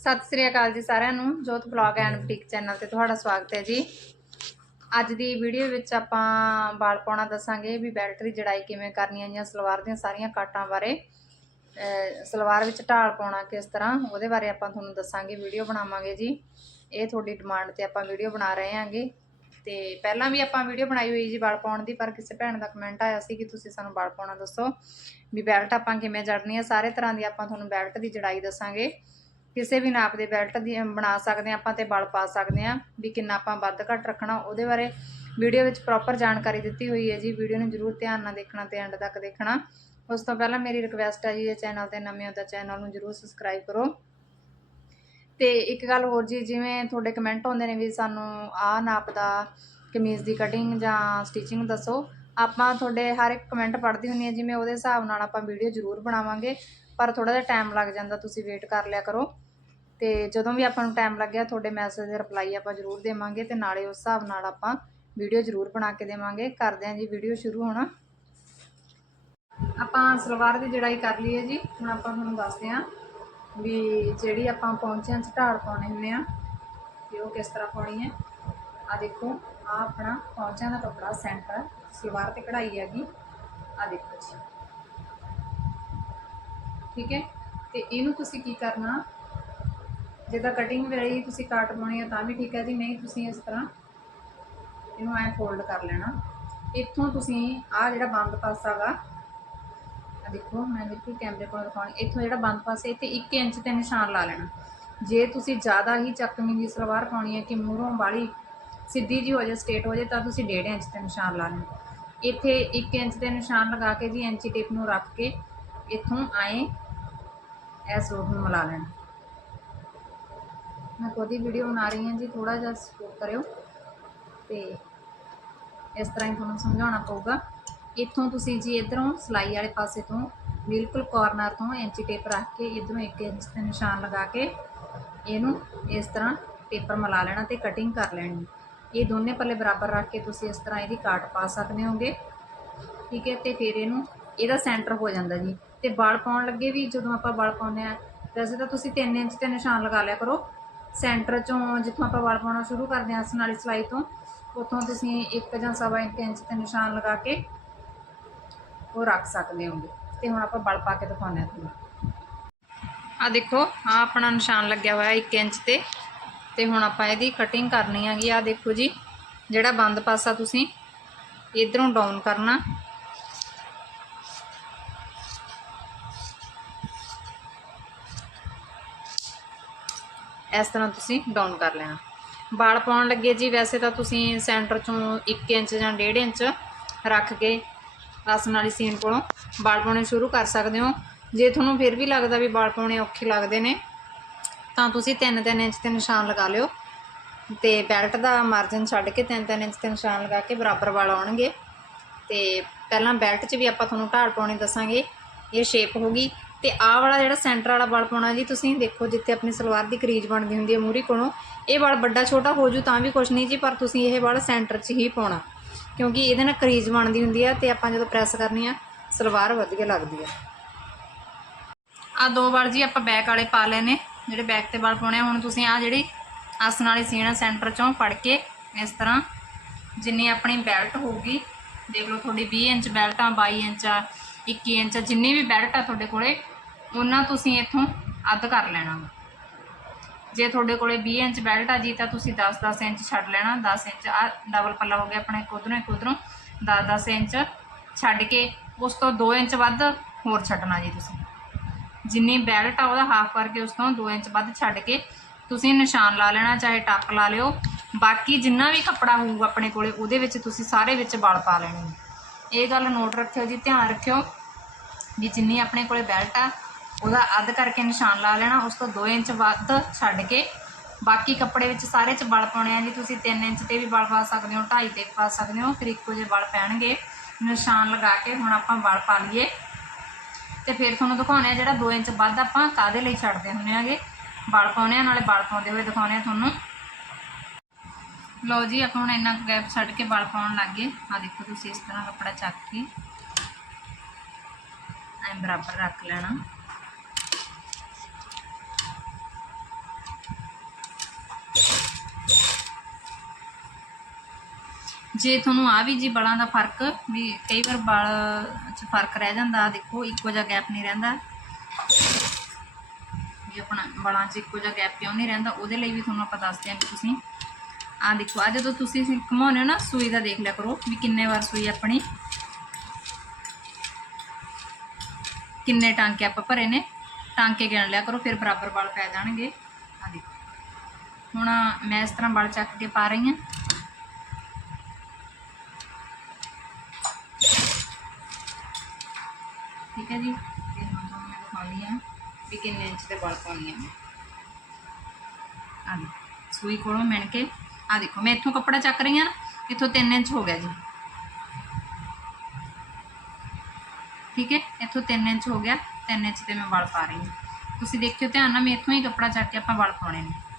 ਸਤਿ ਸ੍ਰੀ ਅਕਾਲ ਜੀ ਸਾਰਿਆਂ ਨੂੰ, ਜੋਤ ਬਲੌਗ ਐਂਡ ਬੁਟੀਕ ਚੈਨਲ ਤੇ ਤੁਹਾਡਾ ਸਵਾਗਤ ਹੈ ਜੀ। ਅੱਜ ਦੀ ਵੀਡੀਓ ਵਿੱਚ ਆਪਾਂ ਵਾਲ ਪਾਉਣਾ ਦੱਸਾਂਗੇ ਵੀ ਬੈਲਟ ਦੀ ਜੜਾਈ ਕਿਵੇਂ ਕਰਨੀ ਹੈ, ਜਾਂ ਸਲਵਾਰ ਦੀਆਂ ਸਾਰੀਆਂ ਕਾਟਾਂ ਬਾਰੇ। ਸਲਵਾਰ ਵਿੱਚ ਢਾਲ ਪਾਉਣਾ ਕਿਸ ਤਰ੍ਹਾਂ, ਉਹਦੇ ਬਾਰੇ ਆਪਾਂ ਤੁਹਾਨੂੰ ਦੱਸਾਂਗੇ, ਵੀਡੀਓ ਬਣਾਵਾਂਗੇ ਜੀ। ਇਹ ਤੁਹਾਡੀ ਡਿਮਾਂਡ ਤੇ ਆਪਾਂ ਵੀਡੀਓ ਬਣਾ ਰਹੇ ਹਾਂਗੇ। ਤੇ ਪਹਿਲਾਂ ਵੀ ਆਪਾਂ ਵੀਡੀਓ ਬਣਾਈ ਹੋਈ ਜੀ ਵਾਲ ਪਾਉਣ ਦੀ, ਪਰ ਕਿਸੇ ਭੈਣ ਦਾ ਕਮੈਂਟ ਆਇਆ ਸੀ ਕਿ ਤੁਸੀਂ ਸਾਨੂੰ ਵਾਲ ਪਾਉਣਾ ਦੱਸੋ। ਵੀ ਬੈਲਟ ਆਪਾਂ ਕਿਵੇਂ ਜੜਨੀ ਹੈ, ਸਾਰੇ ਤਰ੍ਹਾਂ ਦੀ ਆਪਾਂ ਤੁਹਾਨੂੰ ਬੈਲਟ ਦੀ ਜੜਾਈ ਦੱਸਾਂਗੇ। ਕਿਸੇ ਵੀ ਨਾਪ ਦੇ ਬੈਲਟ ਦੀ ਬਣਾ ਸਕਦੇ ਹਾਂ, ਆਪਾਂ ਤੇ ਬਲ ਪਾ ਸਕਦੇ ਹਾਂ ਵੀ ਕਿੰਨਾ ਆਪਾਂ ਵੱਧ ਘੱਟ ਰੱਖਣਾ। ਉਹਦੇ ਬਾਰੇ ਵੀਡੀਓ ਵਿੱਚ ਪ੍ਰੋਪਰ ਜਾਣਕਾਰੀ ਦਿੱਤੀ ਹੋਈ ਹੈ ਜੀ। ਵੀਡੀਓ ਨੂੰ ਜਰੂਰ ਧਿਆਨ ਨਾਲ ਦੇਖਣਾ ਤੇ ਐਂਡ ਤੱਕ ਦੇਖਣਾ। ਉਸ ਤੋਂ ਪਹਿਲਾਂ ਮੇਰੀ ਰਿਕਵੈਸਟ ਹੈ ਜੀ, ਇਹ ਚੈਨਲ ਤੇ ਨਵੇਂ ਹੋ ਤਾਂ ਚੈਨਲ ਨੂੰ ਜਰੂਰ ਸਬਸਕ੍ਰਾਈਬ ਕਰੋ। ਤੇ ਇੱਕ ਗੱਲ ਹੋਰ ਜੀ, ਜਿਵੇਂ ਤੁਹਾਡੇ ਕਮੈਂਟ ਆਉਂਦੇ ਨੇ ਵੀ ਸਾਨੂੰ ਆਹ ਨਾਪ ਦਾ ਕਮੀਜ਼ ਦੀ ਕਟਿੰਗ ਜਾਂ ਸਟਿਚਿੰਗ ਦੱਸੋ। ਆਪਾਂ ਤੁਹਾਡੇ ਹਰ ਇੱਕ ਕਮੈਂਟ ਪੜ੍ਹਦੀ ਹੁੰਦੀ ਹਾਂ, ਜਿਵੇਂ ਉਹਦੇ ਹਿਸਾਬ ਨਾਲ ਆਪਾਂ ਵੀਡੀਓ ਜ਼ਰੂਰ ਬਣਾਵਾਂਗੇ। ਪਰ ਥੋੜਾ ਜਿਹਾ ਟਾਈਮ ਲੱਗ ਜਾਂਦਾ, ਤੁਸੀਂ ਵੇਟ ਕਰ ਲਿਆ ਕਰੋ। ਤੇ ਜਦੋਂ ਵੀ ਆਪਾਂ ਨੂੰ ਟਾਈਮ ਲੱਗਿਆ, ਤੁਹਾਡੇ ਮੈਸੇਜ ਦੇ ਰਿਪਲਾਈ ਆਪਾਂ ਜ਼ਰੂਰ ਦੇਵਾਂਗੇ ਤੇ ਨਾਲੇ ਉਸ ਹਿਸਾਬ ਨਾਲ ਆਪਾਂ ਵੀਡੀਓ ਜ਼ਰੂਰ ਬਣਾ ਕੇ ਦੇਵਾਂਗੇ। ਕਰਦੇ ਹਾਂ ਜੀ ਵੀਡੀਓ ਸ਼ੁਰੂ ਹੋਣਾ। ਆਪਾਂ ਸਲਵਾਰ ਦੀ ਜੜਾਈ ਕਰ ਲਈਏ ਜੀ। ਹੁਣ ਆਪਾਂ ਤੁਹਾਨੂੰ ਦੱਸਦੇ ਹਾਂ ਵੀ ਜਿਹੜੀ ਆਪਾਂ ਪੌਂਚਿਆਂ 'ਚ ਢਾਲ ਪਾਉਣੇ ਹੁੰਦੇ ਆ ਤੇ ਉਹ ਕਿਸ ਤਰ੍ਹਾਂ ਪਾਉਣੀ ਹੈ। ਆ ਦੇਖੋ ਆ ਆਪਣਾ ਪੌਂਚਿਆਂ ਦਾ ਟੁਕੜਾ ਸੈਂਟਰ ਸਲਵਾਰ ਤੇ ਕਢਾਈ ਹੈਗੀ। ਆ ਦੇਖੋ ਜੀ। ਠੀਕ ਹੈ? ਤੇ ਇਹਨੂੰ ਤੁਸੀਂ ਕੀ ਕਰਨਾ? ਜਿੱਦਾਂ ਕਟਿੰਗ ਵੇਲੇ ਤੁਸੀਂ ਕਾਟ ਪਾਉਣੀ ਹੈ ਤਾਂ ਵੀ ਠੀਕ ਹੈ ਜੀ, ਨਹੀਂ ਤੁਸੀਂ ਇਸ ਤਰ੍ਹਾਂ ਇਹਨੂੰ ਐ ਫੋਲਡ ਕਰ ਲੈਣਾ। ਇੱਥੋਂ ਤੁਸੀਂ ਆ ਜਿਹੜਾ ਬੰਦ ਪਾਸਾ ਗਾ ਦੇਖੋ, ਮੈਂ ਬਿਲਕੁਲ ਕੈਮਰੇ ਕੋਲ ਦਿਖਾਉਣੀ ਇੱਥੋਂ ਜਿਹੜਾ ਬੰਦ ਪਾਸਾ, ਇੱਥੇ 1 ਇੰਚ ਤੇ ਨਿਸ਼ਾਨ ਲਾ ਲੈਣਾ। ਜੇ ਤੁਸੀਂ ਜ਼ਿਆਦਾ ਹੀ ਚੱਕਵੀਂ ਦੀ ਸਲਵਾਰ ਪਾਉਣੀ ਹੈ ਕਿ ਮੂਹਰੋਂ ਵਾਲੀ ਸਿੱਧੀ ਜੀ ਹੋ ਜਾਏ ਸਟੇਟ ਹੋ ਜਾਏ, ਤਾਂ ਤੁਸੀਂ 1.5 ਇੰਚ ਤੇ ਨਿਸ਼ਾਨ ਲਾ ਲੈਣਾ। ਇੱਥੇ 1 ਇੰਚ ਤੇ ਨਿਸ਼ਾਨ ਲਗਾ ਕੇ ਜੀ ਇੰਚੀ ਟੇਪ ਨੂੰ ਰੱਖ ਕੇ ਇੱਥੋਂ ਆਏ ਇਸ ਰੋਡ ਨੂੰ ਮਿਲਾ ਲੈਣਾ। ਮੈਂ ਖੁਦ ਹੀ ਵੀਡੀਓ ਬਣਾ ਰਹੀ ਹਾਂ ਜੀ ਥੋੜਾ ਜਿਹਾ ਸਪੋਰਟ ਕਰਿਓ। ਤੇ ਇਸ ਤਰ੍ਹਾਂ ਹੀ ਤੁਹਾਨੂੰ ਸਮਝਾਉਣਾ ਪਊਗਾ। ਇੱਥੋਂ ਤੁਸੀਂ ਜੀ ਇਧਰੋਂ ਸਲਾਈ ਵਾਲੇ ਪਾਸੇ ਤੋਂ ਬਿਲਕੁਲ ਕਾਰਨਰ ਤੋਂ ਇੰਚੀ ਟੇਪ ਰੱਖ ਕੇ ਇਧਰੋਂ 1 ਇੰਚ ਤੇ ਨਿਸ਼ਾਨ ਲਗਾ ਕੇ ਇਹਨੂੰ ਇਸ ਤਰ੍ਹਾਂ ਪੇਪਰ ਮਿਲਾ ਲੈਣਾ ਤੇ ਕਟਿੰਗ ਕਰ ਲੈਣੀ। ਇਹ ਦੋਨੇ ਪੱਲੇ ਬਰਾਬਰ ਰੱਖ ਕੇ ਤੁਸੀਂ ਇਸ ਤਰ੍ਹਾਂ ਇਹਦੀ ਕਾਟ ਪਾ ਸਕਦੇ ਹੋਗੇ। ਠੀਕ ਹੈ, ਤੇ ਫਿਰ ਇਹਨੂੰ, ਇਹਦਾ ਸੈਂਟਰ ਹੋ ਜਾਂਦਾ ਜੀ। ਤੇ ਵਾਲ ਪਾਉਣ ਲੱਗੇ ਵੀ ਜਦੋਂ ਆਪਾਂ ਵਾਲ ਪਾਉਂਦੇ ਆ ਵੈਸੇ ਤਾਂ ਤੁਸੀਂ 3 ਇੰਚ ਤੇ ਨਿਸ਼ਾਨ ਲਗਾ ਲਿਆ ਕਰੋ। ਸੈਂਟਰ ਚੋਂ ਜਿੱਥੋਂ ਆਪਾਂ ਵਾਲ ਪਾਉਣਾ ਸ਼ੁਰੂ ਕਰਦੇ ਹਾਂ ਅਸਨ ਵਾਲੀ ਸਲਾਈ ਤੋਂ, ਉੱਥੋਂ ਤੁਸੀਂ 1 ਜਾਂ ਸਵਾ ਇੰਚ ਇੰਚ ਤੇ ਨਿਸ਼ਾਨ ਲਗਾ ਕੇ ਉਹ ਰੱਖ ਸਕਦੇ ਹੋਗੇ। ਤੇ ਹੁਣ ਆਪਾਂ ਵਲ ਪਾ ਕੇ ਦਿਖਾਉਂਦੇ ਹਾਂ ਤੁਹਾਨੂੰ। ਆ ਦੇਖੋ ਆ ਆਪਣਾ ਨਿਸ਼ਾਨ ਲੱਗਿਆ ਹੋਇਆ 1 ਇੰਚ ਤੇ। ਤੇ ਹੁਣ ਆਪਾਂ ਇਹਦੀ ਕਟਿੰਗ ਕਰਨੀ ਹੈਗੀ। ਆ ਦੇਖੋ ਜੀ, ਜਿਹੜਾ ਬੰਦ ਪਾਸਾ ਤੁਸੀਂ ਇਧਰੋਂ ਡਾਊਨ ਕਰਨਾ। ਇਸ ਤਰ੍ਹਾਂ ਤੁਸੀਂ ਡਾਊਨ ਕਰ ਲੈਣਾ। ਵਾਲ ਪਾਉਣ ਲੱਗੇ ਜੀ, ਵੈਸੇ ਤਾਂ ਤੁਸੀਂ ਸੈਂਟਰ ਚੋਂ 1 ਇੰਚ ਜਾਂ 1.5 ਇੰਚ ਰੱਖ ਕੇ ਆਸਨ ਵਾਲੀ ਸੀਨ ਕੋਲੋਂ ਵਾਲ ਪਾਉਣੇ ਸ਼ੁਰੂ ਕਰ ਸਕਦੇ ਹੋ। ਜੇ ਤੁਹਾਨੂੰ ਫਿਰ ਵੀ ਲੱਗਦਾ ਵੀ ਵਾਲ ਪਾਉਣੇ ਔਖੇ ਲੱਗਦੇ ਨੇ, ਤਾਂ ਤੁਸੀਂ 3-3 ਇੰਚ ਤੇ ਨਿਸ਼ਾਨ ਲਗਾ ਲਿਓ। ਤੇ ਬੈਲਟ ਦਾ ਮਾਰਜਨ ਛੱਡ ਕੇ 3-3 ਇੰਚ ਤੇ ਨਿਸ਼ਾਨ ਲਗਾ ਕੇ ਬਰਾਬਰ ਵਾਲ ਆਉਣਗੇ। ਤੇ ਪਹਿਲਾਂ ਬੈਲਟ 'ਚ ਵੀ ਆਪਾਂ ਤੁਹਾਨੂੰ ਢਾਲ ਪਾਉਣੀ ਦੱਸਾਂਗੇ। ਇਹ ਸ਼ੇਪ ਹੋਗੀ ਤੇ ਆਹ ਵਾਲਾ ਜਿਹੜਾ ਸੈਂਟਰ ਵਾਲਾ ਬਲ ਪਾਉਣਾ ਜੀ, ਤੁਸੀਂ ਦੇਖੋ ਜਿੱਥੇ ਆਪਣੀ ਸਲਵਾਰ ਦੀ ਕਰੀਜ਼ ਬਣਦੀ ਹੁੰਦੀ ਹੈ ਮੂਰੀ ਕੋਲੋਂ, ਇਹ ਬਲ ਵੱਡਾ ਛੋਟਾ ਹੋ ਜੂ ਤਾਂ ਵੀ ਕੁਝ ਨਹੀਂ ਜੀ, ਪਰ ਤੁਸੀਂ ਇਹ ਬਲ ਸੈਂਟਰ 'ਚ ਹੀ ਪਾਉਣਾ, ਕਿਉਂਕਿ ਇਹਦੇ ਨਾਲ ਕਰੀਜ਼ ਬਣਦੀ ਹੁੰਦੀ ਆ ਤੇ ਆਪਾਂ ਜਦੋਂ ਪ੍ਰੈਸ ਕਰਨੀ ਆ, ਸਲਵਾਰ ਵਧੀਆ ਲੱਗਦੀ ਆ ਆ ਦੋ ਵਾਰ ਜੀ ਆਪਾਂ ਬੈਕ ਵਾਲੇ ਪਾ ਲਏ ਨੇ, ਜਿਹੜੇ ਬੈਕ ਤੇ ਬਲ ਪਾਉਣੇ ਆ, ਹੁਣ ਤੁਸੀਂ ਆ ਜਿਹੜੀ ਆਸਣ ਵਾਲੀ ਸੀਣਾ ਸੈਂਟਰ ਚੋਂ ਫੜ ਕੇ ਇਸ ਤਰ੍ਹਾਂ ਜਿੰਨੀ ਆਪਣੀ ਬੈਲਟ ਹੋਊਗੀ, ਦੇਖ ਲਓ ਤੁਹਾਡੀ 20 ਇੰਚ ਬੈਲਟ ਆ 22 ਇੰਚ ਆ 21 ਇੰਚ, ਜਿੰਨੀ ਵੀ ਬੈਲਟ ਆ ਤੁਹਾਡੇ ਕੋਲੇ, ਉਹਨਾਂ ਤੁਸੀਂ ਇੱਥੋਂ ਅੱਧ ਕਰ ਲੈਣਾ ਜੇ ਤੁਹਾਡੇ ਕੋਲੇ 20 ਇੰਚ ਬੈਲਟ ਆ ਜੀ, ਤਾਂ ਤੁਸੀਂ 10-10 ਇੰਚ ਛੱਡ ਲੈਣਾ। 10 ਇੰਚ ਆ ਡਬਲ ਪੱਲਾ ਹੋ ਗਿਆ ਆਪਣੇ ਇੱਕ ਇੱਕ ਉਧਰੋਂ। 10-10 ਇੰਚ ਛੱਡ ਕੇ ਉਸ ਤੋਂ 2 ਇੰਚ ਵੱਧ ਹੋਰ ਛੱਡਣਾ ਜੀ ਤੁਸੀਂ। ਜਿੰਨੀ ਬੈਲਟ ਆ ਉਹਦਾ ਹਾਫ ਕਰਕੇ ਉਸ ਤੋਂ 2 ਇੰਚ ਵੱਧ ਛੱਡ ਕੇ ਤੁਸੀਂ ਨਿਸ਼ਾਨ ਲਾ ਲੈਣਾ, ਚਾਹੇ ਟੱਕ ਲਾ ਲਿਓ। ਬਾਕੀ ਜਿੰਨਾ ਵੀ ਕੱਪੜਾ ਹੋਊਗਾ ਆਪਣੇ ਕੋਲੇ, ਉਹਦੇ ਵਿੱਚ ਤੁਸੀਂ ਸਾਰੇ ਵਿੱਚ ਵਲ ਪਾ ਲੈਣੇ। ਨੇ ਇਹ ਗੱਲ ਨੋਟ ਰੱਖਿਓ ਜੀ, ਧਿਆਨ ਰੱਖਿਓ ਵੀ ਜਿੰਨੀ ਆਪਣੇ ਕੋਲੇ ਬੈਲਟ ਆ, ਉਹਦਾ ਅੱਧ ਕਰਕੇ ਨਿਸ਼ਾਨ ਲਾ ਲੈਣਾ, ਉਸ ਤੋਂ 2 ਇੰਚ ਵੱਧ ਛੱਡ ਕੇ ਬਾਕੀ ਕੱਪੜੇ ਵਿੱਚ ਸਾਰੇ ਚ ਵਲ ਪਾਉਣੇ ਆ ਜੀ। ਤੁਸੀਂ 3 ਇੰਚ ਤੇ ਵੀ ਵਲ ਪਾ ਸਕਦੇ ਹੋ 2.5 ਤੇ ਵੀ ਪਾ ਸਕਦੇ ਹੋ, ਫਿਰ ਇੱਕੋ ਜਿਹੇ ਵਲ ਪੈਣਗੇ। ਨਿਸ਼ਾਨ ਲਗਾ ਕੇ ਹੁਣ ਆਪਾਂ ਵਲ ਪਾ ਲਈਏ। ਤੇ ਫਿਰ ਤੁਹਾਨੂੰ ਦਿਖਾਉਣੇ ਆ ਜਿਹੜਾ 2 ਇੰਚ ਵੱਧ ਆਪਾਂ ਕਾਦੇ ਲਈ ਛੱਡਦੇ ਹੁੰਨੇ ਆਗੇ। ਵਲ ਪਾਉਣੇ ਆ, ਨਾਲੇ ਵਲ ਪਾਉਂਦੇ ਹੋਏ ਦਿਖਾਉਣੇ ਆ ਤੁਹਾਨੂੰ। ਲਓ ਜੀ, ਆਪਾਂ ਹੁਣ ਇੰਨਾ ਗੈਪ ਛੱਡ ਕੇ ਵਾਲ ਪਾਉਣ ਲੱਗ ਗਏ। ਆ ਦੇਖੋ ਤੁਸੀਂ ਇਸ ਤਰ੍ਹਾਂ ਕੱਪੜਾ ਚੱਕ ਕੇ ਐਂ ਬਰਾਬਰ ਰੱਖ ਲੈਣਾ। ਜੇ ਤੁਹਾਨੂੰ ਆ ਵੀ ਜੀ ਬਾਲਾਂ ਦਾ ਫ਼ਰਕ, ਵੀ ਕਈ ਵਾਰ ਬਾਲ ਚ ਫ਼ਰਕ ਰਹਿ ਜਾਂਦਾ ਦੇਖੋ, ਇੱਕੋ ਜਿਹਾ ਗੈਪ ਨਹੀਂ ਰਹਿੰਦਾ। ਵੀ ਆਪਣਾ ਬਾਲਾਂ 'ਚ ਇੱਕੋ ਜਿਹਾ ਗੈਪ ਕਿਉਂ ਨਹੀਂ ਰਹਿੰਦਾ, ਉਹਦੇ ਲਈ ਵੀ ਤੁਹਾਨੂੰ ਆਪਾਂ ਦੱਸਦੇ ਆਂ ਕਿ ਤੁਸੀਂ ਆ ਦੇਖੋ ਆ ਜਦੋਂ ਤੁਸੀਂ ਘਮਾਉਂਦੇ ਹੋ ਨਾ, ਸੂਈ ਦਾ ਦੇਖ ਲਿਆ ਕਰੋ ਵੀ ਕਿੰਨੇ ਵਾਰ ਸੂਈ ਆਪਣੀ। ਕਿੰਨੇ ਟਾਂਕੇ ਆਪਾਂ ਭਰੇ ਨੇ, ਟਾਂਕੇ ਗਿਣ ਲਿਆ ਕਰੋ, ਫਿਰ ਬਰਾਬਰ ਬਲ ਪੈ ਜਾਣਗੇ। ਆ ਦੇਖੋ, ਹੁਣ ਮੈਂ ਇਸ ਤਰ੍ਹਾਂ ਬਲ ਚੱਕ ਕੇ ਪਾ ਰਹੀ ਹਾਂ। ਠੀਕ ਹੈ ਜੀ ਤੇ ਹੁਣ ਤੁਹਾਨੂੰ ਮੈਂ ਦਿਖਾਉਂਦੀ ਹਾਂ ਵੀ ਕਿੰਨੇ ਇੰਚ ਤੇ ਬਲ ਪਾਉਣੀ ਹੈ ਮੈਂ ਆ ਦੇਖੋ, ਸੂਈ ਕੋਲੋਂ ਮਿਣ ਕੇ ਆ ਦੇਖੋ, ਮੈਂ ਇੱਥੋਂ ਕੱਪੜਾ ਚੱਕ ਰਹੀ ਹਾਂ ਨਾ, ਇੱਥੋਂ 3 ਇੰਚ ਹੋ ਗਿਆ ਜੀ। ਠੀਕ ਹੈ? ਇੱਥੋਂ 3 ਇੰਚ ਹੋ ਗਿਆ 3 ਇੰਚ ਤੇ ਮੈਂ ਵਲ ਪਾ ਰਹੀ ਹਾਂ। ਤੁਸੀਂ ਦੇਖਿਓ ਧਿਆਨ ਨਾਲ, ਮੈਂ ਇੱਥੋਂ ਹੀ ਕੱਪੜਾ ਚੱਕ ਕੇ ਆਪਾਂ ਵਲ ਪਾਉਣੇ ਨੇ।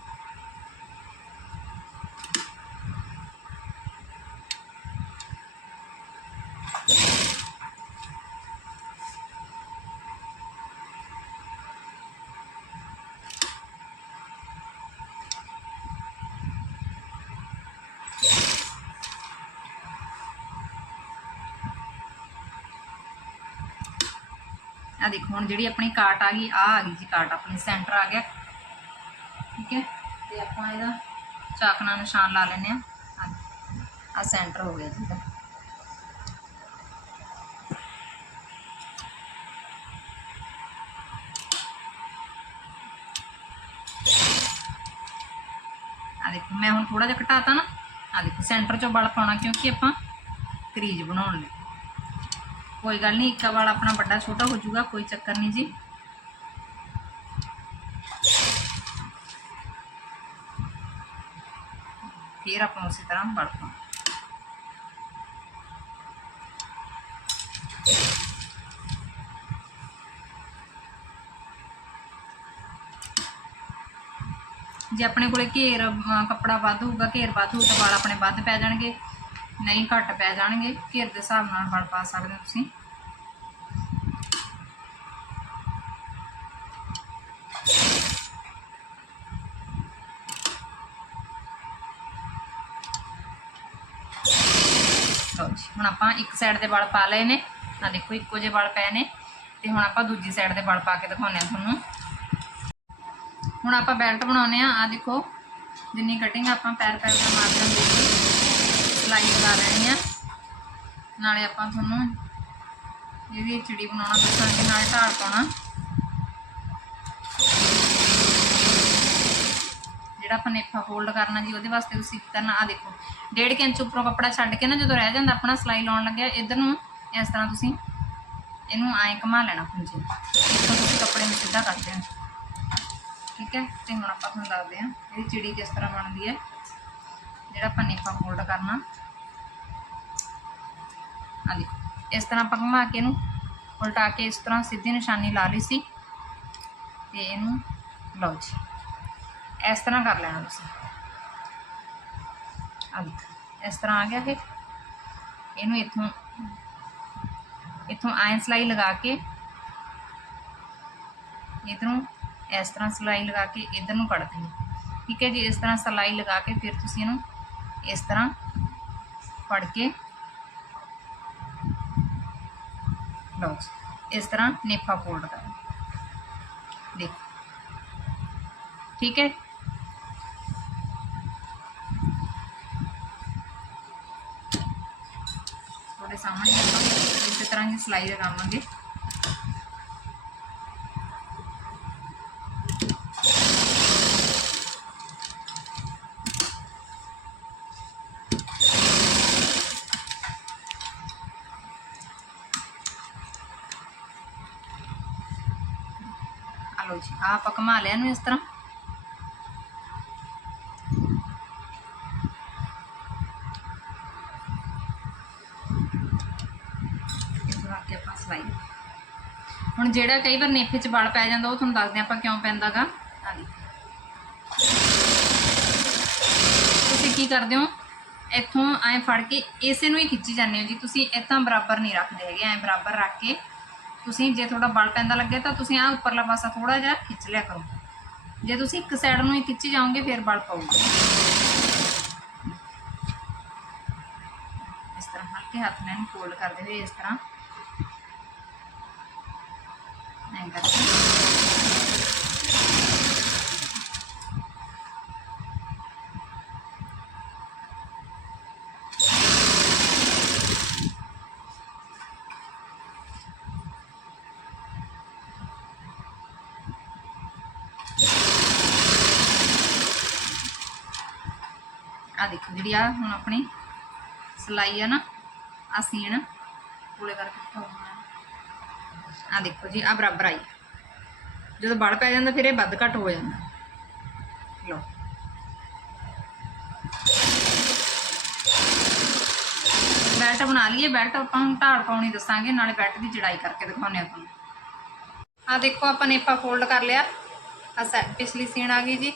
ਆ ਦੇਖੋ, ਹੁਣ ਜਿਹੜੀ ਆਪਣੀ ਕਾਟ ਆ ਗਈ ਆ ਆ ਗਈ ਜੀ ਕਾਟ ਆਪਣੀ ਸੈਂਟਰ ਆ ਗਿਆ। ਠੀਕ ਹੈ? ਤੇ ਆਪਾਂ ਇਹਦਾ ਚਾਕ ਨਾਲ ਨਿਸ਼ਾਨ ਲਾ ਲੈਨੇ ਆ ਆ ਸੈਂਟਰ ਹੋ ਗਿਆ ਜੀ ਇਹਦਾ। ਆ ਦੇਖੋ, ਮੈਂ ਹੁਣ ਥੋੜਾ ਜਿਹਾ ਘਟਾਤਾ ਨਾ। ਆ ਦੇਖੋ ਸੈਂਟਰ ਚੋਂ ਬਲ ਪਾਉਣਾ, ਕਿਉਂਕਿ ਆਪਾਂ ਕਰੀਜ ਬਣਾਉਣ ਲਈ। ਕੋਈ ਗੱਲ ਨਹੀਂ ਇੱਕਾ ਵਾਲਾ ਆਪਣਾ ਵੱਡਾ ਛੋਟਾ ਹੋ ਜਾਊਗਾ ਕੋਈ ਚੱਕਰ ਨਹੀਂ ਜੀ ਫਿਰ ਆਪਾਂ ਉਸੇ ਤਰ੍ਹਾਂ ਵੜਤਾ ਜੇ ਆਪਣੇ ਕੋਲੇ ਘੇਰ ਅਹ, ਕੱਪੜਾ ਵੱਧ ਹੋਊਗਾ ਘੇਰ ਵੱਧ ਹੋਊ ਤਾਂ ਵਾਲ ਆਪਣੇ ਵੱਧ ਪੈ ਜਾਣਗੇ ਨਹੀਂ, ਘੱਟ ਪੈ ਜਾਣਗੇ। ਘੇਰ ਦੇ ਹਿਸਾਬ ਨਾਲ ਬਲ ਪਾ ਸਕਦੇ ਹੋ ਤੁਸੀਂ। ਹੁਣ ਆਪਾਂ ਇੱਕ ਸਾਈਡ ਦੇ ਬਲ ਪਾ ਲਏ ਨੇ। ਆ ਦੇਖੋ, ਇੱਕੋ ਜਿਹੇ ਬਲ ਪਏ ਨੇ। ਤੇ ਹੁਣ ਆਪਾਂ ਦੂਜੀ ਸਾਈਡ ਦੇ ਬਲ ਪਾ ਕੇ ਦਿਖਾਉਂਦੇ ਆ ਤੁਹਾਨੂੰ। ਹੁਣ ਆਪਾਂ ਬੈਲਟ ਬਣਾਉਨੇ ਆ ਆ ਦੇਖੋ, ਜਿੰਨੀ ਕਟਿੰਗ ਆਪਾਂ ਪੈਰ ਪੈਰ ਦਾ ਮਾਰਜਨ ਦੇ ਸਿਲਾਈ ਲਗਾ ਲੈਣੀ ਆ। ਨਾਲੇ ਆਪਾਂ ਤੁਹਾਨੂੰ ਇਹਦੀ ਚਿੜੀ ਬਣਾਉਣਾ, ਦੱਸਾਂਗੇ ਨਾਲ ਢਾਲ ਪਾਉਣਾ। ਜਿਹੜਾ ਆਪਾਂ ਨੇਫਾ ਫੋਲਡ ਕਰਨਾ ਜੀ, ਉਹਦੇ ਵਾਸਤੇ ਤੁਸੀਂ ਕੀ ਕਰਨਾ ਆ ਦੇਖੋ, ਡੇਢ ਕੁ ਇੰਚ ਉੱਪਰੋਂ ਕੱਪੜਾ ਛੱਡ ਕੇ ਨਾ ਜਦੋਂ ਰਹਿ ਜਾਂਦਾ, ਆਪਣਾ ਸਿਲਾਈ ਲਾਉਣ ਲੱਗਿਆ, ਇਧਰ ਨੂੰ ਇਸ ਤਰ੍ਹਾਂ ਤੁਸੀਂ ਇਹਨੂੰ ਐਂ ਘੁਮਾ ਲੈਣਾ ਪੁੰਜੇ। ਇੱਥੋਂ ਤੁਸੀਂ ਕੱਪੜੇ ਨੂੰ ਸਿੱਧਾ ਕਰਦੇ ਹੋ ਠੀਕ ਹੈ? ਤੇ ਹੁਣ ਆਪਾਂ ਤੁਹਾਨੂੰ ਦੱਸਦੇ ਹਾਂ, ਇਹਦੀ ਚਿੜੀ ਕਿਸ ਤਰ੍ਹਾਂ ਬਣਦੀ ਹੈ। ਜਿਹੜਾ ਆਪਾਂ ਨੇਫਾ ਫੋਲਡ ਕਰਨਾ ਆ ਦੇਖੋ ਇਸ ਤਰ੍ਹਾਂ ਆਪਾਂ ਘੁਮਾ ਕੇ ਇਹਨੂੰ ਉਲਟਾ ਕੇ ਇਸ ਤਰ੍ਹਾਂ ਸਿੱਧੀ ਨਿਸ਼ਾਨੀ ਲਾ ਲਈ ਸੀ ਤੇ ਇਹਨੂੰ ਲਓ ਜੀ ਇਸ ਤਰ੍ਹਾਂ ਕਰ ਲੈਣਾ ਤੁਸੀਂ ਆ ਦੇਖੋ ਇਸ ਤਰ੍ਹਾਂ ਆ ਗਿਆ ਇਹ ਇਹਨੂੰ ਇੱਥੋਂ ਇੱਥੋਂ ਐਂ ਸਲਾਈ ਲਗਾ ਕੇ ਇਧਰੋਂ ਇਸ ਤਰ੍ਹਾਂ ਸਲਾਈ ਲਗਾ ਕੇ ਇਧਰ ਨੂੰ ਕੱਢ ਦੇਣੀ ਠੀਕ ਹੈ ਜੀ ਇਸ ਤਰ੍ਹਾਂ ਸਲਾਈ ਲਗਾ ਕੇ ਫਿਰ ਤੁਸੀਂ ਇਹਨੂੰ ਇਸ ਤਰ੍ਹਾਂ ਫੜ ਕੇ ਲਓ ਜੀ ਇਸ ਤਰ੍ਹਾਂ ਨੇਫਾ ਫੋਲਡ ਕਰ ਦੇਖੋ ਠੀਕ ਹੈ ਤੁਹਾਡੇ ਸਾਹਮਣੇ ਆਪਾਂ ਇਸੇ ਤਰ੍ਹਾਂ ਹੀ ਜੀ ਆ ਆਪਾਂ ਘੁਮਾ ਲਿਆ ਇਹਨੂੰ ਇਸ ਤਰ੍ਹਾਂ। ਸਲਾਈ। ਹੁਣ ਜਿਹੜਾ ਕਈ ਵਾਰ ਨੇਫੇ 'ਚ ਵਲ ਪੈ ਜਾਂਦਾ ਉਹ ਤੁਹਾਨੂੰ ਦੱਸਦੇ ਆਪਾਂ ਕਿਉਂ ਪੈਂਦਾਗਾ। ਆ ਤੁਸੀਂ ਕੀ ਕਰਦੇ ਹੋ? ਇੱਥੋਂ ਐਂ ਫੜ ਕੇ ਇਸੇ ਨੂੰ ਹੀ ਖਿੱਚੀ ਜਾਂਦੇ ਹੋ ਜੀ। ਤੁਸੀਂ ਇੱਦਾਂ ਬਰਾਬਰ ਨਹੀਂ ਰੱਖਦੇ ਹੈਗੇ। ਐਂ ਬਰਾਬਰ ਰੱਖ ਕੇ ਤੁਸੀਂ ਜੇ ਤੁਹਾਡਾ ਬਲ ਪੈਂਦਾ ਲੱਗੇ ਤਾਂ ਤੁਸੀਂ ਆਹ ਉੱਪਰਲਾ ਪਾਸਾ ਥੋੜਾ ਜਿਹਾ ਖਿੱਚ ਲਿਆ ਕਰੋ। ਜੇ ਤੁਸੀਂ ਇੱਕ ਸਾਈਡ ਨੂੰ ਹੀ ਖਿੱਚੀ ਜਾਓਗੇ, ਫਿਰ ਬਲ ਪਊਗਾ। ਇੱਕੇ ਹੱਥ ਨਾਲ ਇਹਨੂੰ ਫੋਲਡ ਕਰਦੇ ਹੋਏ ਇਸ ਤਰ੍ਹਾਂ। ਐਂ ਕਰਕੇ। ਆ ਦੇਖੋ ਜਿਹੜੀ ਆ ਹੁਣ ਆਪਣੀ ਸਲਾਈ ਆ ਨਾ ਆ ਸੀਣ ਪੂਲੇ ਕਰਕੇ ਆ ਦੇਖੋ ਜੀ ਆ ਬਰਾਬਰ ਆਈ। ਜਦੋਂ ਵੜ ਪੈ ਜਾਂਦਾ ਫਿਰ ਇਹ ਵੱਧ ਘੱਟ ਹੋ ਜਾਂਦਾ। ਲਓ। ਬੈਲਟ ਬਣਾ ਲਈਏ, ਬੈਲਟ ਆਪਾਂ ਨੂੰ ਢਾਲ ਪਾਉਣੀ ਦੱਸਾਂਗੇ, ਨਾਲੇ ਬੈਲਟ ਦੀ ਜੜਾਈ ਕਰਕੇ ਦਿਖਾਉਣੇ ਆਪਾਂ ਨੂੰ। ਆ ਦੇਖੋ, ਆਪਾਂ ਨੇਪਾ ਫੋਲਡ ਕਰ ਲਿਆ। ਆ ਪਿਛਲੀ ਸੀਣ ਆ ਗਈ ਜੀ।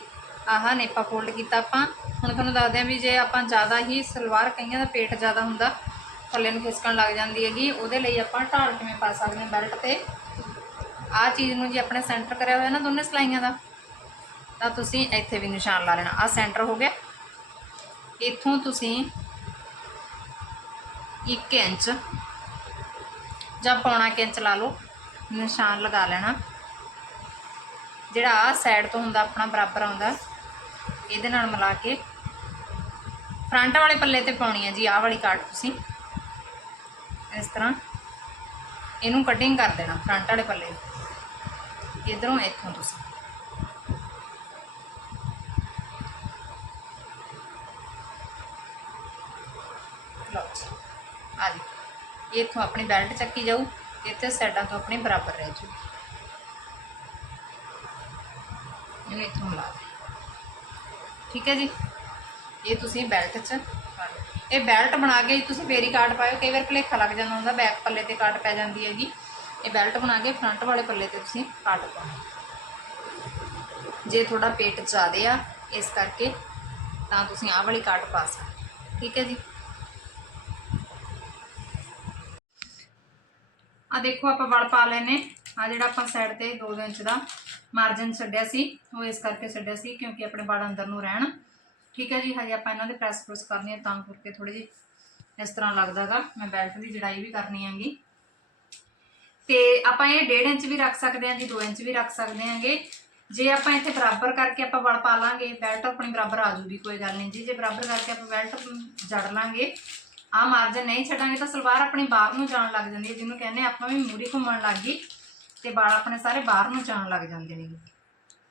ਆਹ ਨੇਪਾ ਫੋਲਡ ਕੀਤਾ ਆਪਾਂ। ਹੁਣ ਤੁਹਾਨੂੰ ਦੱਸਦੇ ਆ ਵੀ ਜੇ ਆਪਾਂ ਜ਼ਿਆਦਾ ਹੀ ਸਲਵਾਰ ਕਈਆਂ ਦਾ ਪੇਟ ਜ਼ਿਆਦਾ ਹੁੰਦਾ, ਥੱਲੇ ਨੂੰ ਖਿਸਕਣ ਲੱਗ ਜਾਂਦੀ ਹੈਗੀ। ਉਹਦੇ ਲਈ ਆਪਾਂ ਢਾਲ ਕਿਵੇਂ ਪਾ ਸਕਦੇ ਹਾਂ ਬੈਲਟ ਤੇ? ਆਹ ਚੀਜ਼ ਨੂੰ ਜੇ ਆਪਣੇ ਸੈਂਟਰ ਕਰਿਆ ਹੋਇਆ ਨਾ ਦੋਨੇ ਸਲਾਈਆਂ ਦਾ, ਤਾਂ ਤੁਸੀਂ ਇੱਥੇ ਵੀ ਨਿਸ਼ਾਨ ਲਾ ਲੈਣਾ। ਆਹ ਸੈਂਟਰ ਹੋ ਗਿਆ। ਇੱਥੋਂ ਤੁਸੀਂ 1 ਇੰਚ ਜਾਂ ਪੌਣਾ ਕੁ ਇੰਚ ਲਾ ਲਓ, ਨਿਸ਼ਾਨ ਲਗਾ ਲੈਣਾ। ਜਿਹੜਾ ਆ ਸਾਈਡ ਤੋਂ ਹੁੰਦਾ ਆਪਣਾ ਬਰਾਬਰ ਆਉਂਦਾ। ਇਹਦੇ ਨਾਲ ਮਿਲਾ ਕੇ ਫਰੰਟ ਵਾਲੇ ਪੱਲੇ ਤੇ ਪਾਉਣੀ ਹੈ ਜੀ, ਆਹ ਵਾਲੀ ਕਾਟ ਤੁਸੀਂ। ਇਸ ਤਰ੍ਹਾਂ ਇਹਨੂੰ ਕਟਿੰਗ ਕਰ ਦੇਣਾ ਫਰੰਟ ਵਾਲੇ ਪੱਲੇ ਇਧਰੋਂ ਇੱਥੋਂ ਤੁਸੀਂ। ਲਓ ਜੀ, ਆ ਜੀ ਇੱਥੋਂ ਆਪਣੀ ਬੈਲਟ ਚੱਕੀ ਜਾਊ, ਇੱਥੇ ਸਾਈਡਾਂ ਤੋਂ ਆਪਣੇ ਬਰਾਬਰ ਰਹਿ ਜੂ। ਇਹਨੂੰ ਇੱਥੋਂ ਮਿਲਾ ਦੇ ਠੀਕ ਹੈ ਜੀ? ਇਹ ਤੁਸੀਂ ਬੈਲਟ 'ਚ ਪਾ ਲਓ। ਇਹ ਬੈਲਟ ਬਣਾ ਕੇ ਤੁਸੀਂ ਫੇਰੀ ਕਾਟ ਪਾਇਓ। ਕਈ ਵਾਰ ਭੁਲੇਖਾ ਲੱਗ ਜਾਂਦਾ ਹੁੰਦਾ ਬੈਕ ਪੱਲੇ ਤੇ ਕਾਟ ਪੈ ਜਾਂਦੀ ਹੈਗੀ। ਇਹ ਬੈਲਟ ਬਣਾ ਕੇ ਫਰੰਟ ਵਾਲੇ ਪੱਲੇ ਤੇ ਤੁਸੀਂ ਕਾਟ ਪਾਉਣਾ ਜੇ ਤੁਹਾਡਾ ਪੇਟ ਜ਼ਿਆਦੇ ਆ, ਇਸ ਕਰਕੇ ਤਾਂ ਤੁਸੀਂ ਆਹ ਵਾਲੀ ਕਾਟ ਪਾ ਸਕਦੇ ਠੀਕ ਹੈ ਜੀ? ਆ ਦੇਖੋ ਆਪਾਂ ਵਲ ਪਾ ਲੈਨੇ ਆ ਜਿਹੜਾ ਆਪਾਂ ਸਾਈਡ ਤੇ 2 ਇੰਚ ਦਾ ਮਾਰਜਨ ਛੱਡਿਆ ਸੀ, ਉਹ ਇਸ ਕਰਕੇ ਛੱਡਿਆ ਸੀ ਕਿਉਂਕਿ ਆਪਣੇ ਵਾਲ ਅੰਦਰ ਨੂੰ ਰਹਿਣ। ਠੀਕ ਹੈ ਜੀ, ਹਜੇ ਆਪਾਂ ਇਹਨਾਂ ਦੇ ਪ੍ਰੈਸ ਪ੍ਰੈਸ ਕਰਨੀ ਹੈ ਤਾਂ ਕਰਕੇ ਥੋੜੀ ਜਿਹੀ ਇਸ ਤਰ੍ਹਾਂ ਲੱਗਦਾਗਾ ਮੈਂ ਬੈਲਟ ਦੀ ਜੜਾਈ ਵੀ ਕਰਨੀ ਹੈਗੀ। ਤੇ ਆਪਾਂ ਇਹ 1.5 ਇੰਚ ਵੀ ਰੱਖ ਸਕਦੇ ਹਾਂ ਜੀ 2 ਇੰਚ ਵੀ ਰੱਖ ਸਕਦੇ ਹਾਂਗੇ। ਜੇ ਆਪਾਂ ਇੱਥੇ ਬਰਾਬਰ ਕਰਕੇ ਆਪਾਂ ਵਲ ਪਾ ਲਾਂਗੇ ਬੈਲਟ ਆਪਣੀ ਬਰਾਬਰ ਆ ਜੂਗੀ ਕੋਈ ਗੱਲ ਨਹੀਂ ਜੀ। ਜੇ ਬਰਾਬਰ ਕਰਕੇ ਆਪਾਂ ਬੈਲਟ ਜੜ ਲਾਂਗੇ ਆ ਮਾਰਜਨ ਨਹੀਂ ਛੱਡਾਂਗੇ ਤਾਂ ਸਲਵਾਰ ਆਪਣੀ ਬਾਹਰ ਨੂੰ ਜਾਣ ਲੱਗ ਜਾਂਦੀ ਹੈ, ਜਿਹਨੂੰ ਕਹਿੰਦੇ ਆਪਾਂ ਵੀ ਮੂਰੀ ਘੁੰਮਣ ਲੱਗ ਗਈ। ਤੇ ਵਾਲ ਆਪਣੇ ਸਾਰੇ ਬਾਹਰ ਨੂੰ ਜਾਣ ਲੱਗ ਜਾਂਦੇ ਨੇ।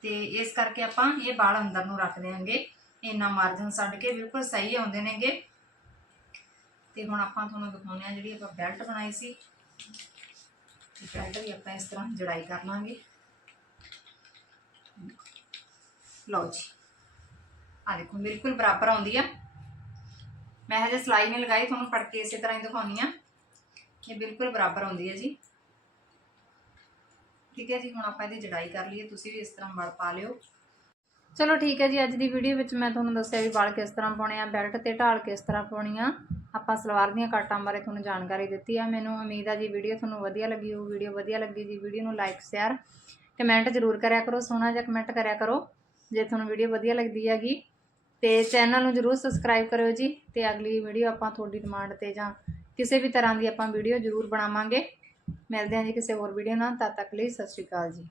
ਤੇ ਇਸ ਕਰਕੇ ਆਪਾਂ ਇਹ ਵਾਲ ਅੰਦਰ ਨੂੰ ਰੱਖ ਦਿਆਂਗੇ। ਇੰਨਾ ਮਾਰਜਨ ਛੱਡ ਕੇ ਬਿਲਕੁਲ ਸਹੀ ਆਉਂਦੇ ਨੇਗੇ। ਤੇ ਹੁਣ ਆਪਾਂ ਤੁਹਾਨੂੰ ਦਿਖਾਉਂਦੇ ਆ ਜਿਹੜੀ ਆਪਾਂ ਬੈਲਟ ਬਣਾਈ ਸੀ। ਬੈਲਟ ਵੀ ਆਪਾਂ ਇਸ ਤਰ੍ਹਾਂ ਜੜਾਈ ਕਰ ਲਾਂਗੇ। ਲਓ ਜੀ। ਆ ਦੇਖੋ, ਬਿਲਕੁਲ ਬਰਾਬਰ ਆਉਂਦੀ ਆ। ਮੈਂ ਹਜੇ ਸਲਾਈ ਨਹੀਂ ਲਗਾਈ, ਤੁਹਾਨੂੰ ਫੜ ਕੇ ਇਸੇ ਤਰ੍ਹਾਂ ਹੀ ਦਿਖਾਉਣੀ ਆ ਇਹ ਬਿਲਕੁਲ ਬਰਾਬਰ ਆਉਂਦੀ ਹੈ ਜੀ। ਠੀਕ ਹੈ ਜੀ, ਹੁਣ ਆਪਾਂ ਇਹਦੀ ਜੜਾਈ ਕਰ ਲਈਏ, ਤੁਸੀਂ ਵੀ ਇਸ ਤਰ੍ਹਾਂ ਵਲ ਪਾ ਲਿਓ। ਚਲੋ ਠੀਕ ਹੈ ਜੀ, ਅੱਜ ਦੀ ਵੀਡੀਓ ਵਿੱਚ ਮੈਂ ਤੁਹਾਨੂੰ ਦੱਸਿਆ ਵੀ ਵਾਲ ਕਿਸ ਤਰ੍ਹਾਂ ਪਾਉਣੇ ਆ ਬੈਲਟ ਤੇ ਢਾਲ ਕਿਸ ਤਰ੍ਹਾਂ ਪਾਉਣੀ ਆ। ਆਪਾਂ ਸਲਵਾਰ ਦੀਆਂ ਕਾਟਾਂ ਬਾਰੇ ਤੁਹਾਨੂੰ ਜਾਣਕਾਰੀ ਦਿੱਤੀ ਆ। ਮੈਨੂੰ ਉਮੀਦ ਆ ਜੀ ਵੀਡੀਓ ਤੁਹਾਨੂੰ ਵਧੀਆ ਲੱਗੀ ਹੋ ਵੀਡੀਓ ਵਧੀਆ ਲੱਗੀ ਜੀ ਵੀਡੀਓ ਨੂੰ ਲਾਈਕ ਸ਼ੇਅਰ ਕਮੈਂਟ ਜ਼ਰੂਰ ਕਰਿਆ ਕਰੋ, ਸੋਹਣਾ ਜਿਹਾ ਕਮੈਂਟ ਕਰਿਆ ਕਰੋ, ਜੇ ਤੁਹਾਨੂੰ ਵੀਡੀਓ ਵਧੀਆ ਲੱਗਦੀ ਹੈਗੀ। ਤੇ ਚੈਨਲ ਨੂੰ ਜ਼ਰੂਰ ਸਬਸਕ੍ਰਾਈਬ ਕਰਿਓ ਜੀ, ਤੇ ਅਗਲੀ ਵੀਡੀਓ ਆਪਾਂ ਤੁਹਾਡੀ ਡਿਮਾਂਡ ਤੇ ਜਾਂ ਕਿਸੇ ਵੀ ਤਰ੍ਹਾਂ ਦੀ ਆਪਾਂ ਵੀਡੀਓ ਜ਼ਰੂਰ ਬਣਾਵਾਂਗੇ। ਮਿਲਦੇ ਹਾਂ ਜੀ ਕਿਸੇ ਹੋਰ ਵੀਡੀਓ ਨਾਲ ਤਦ ਤੱਕ ਲਈ ਸਤਿ ਸ਼੍ਰੀ ਅਕਾਲ ਜੀ।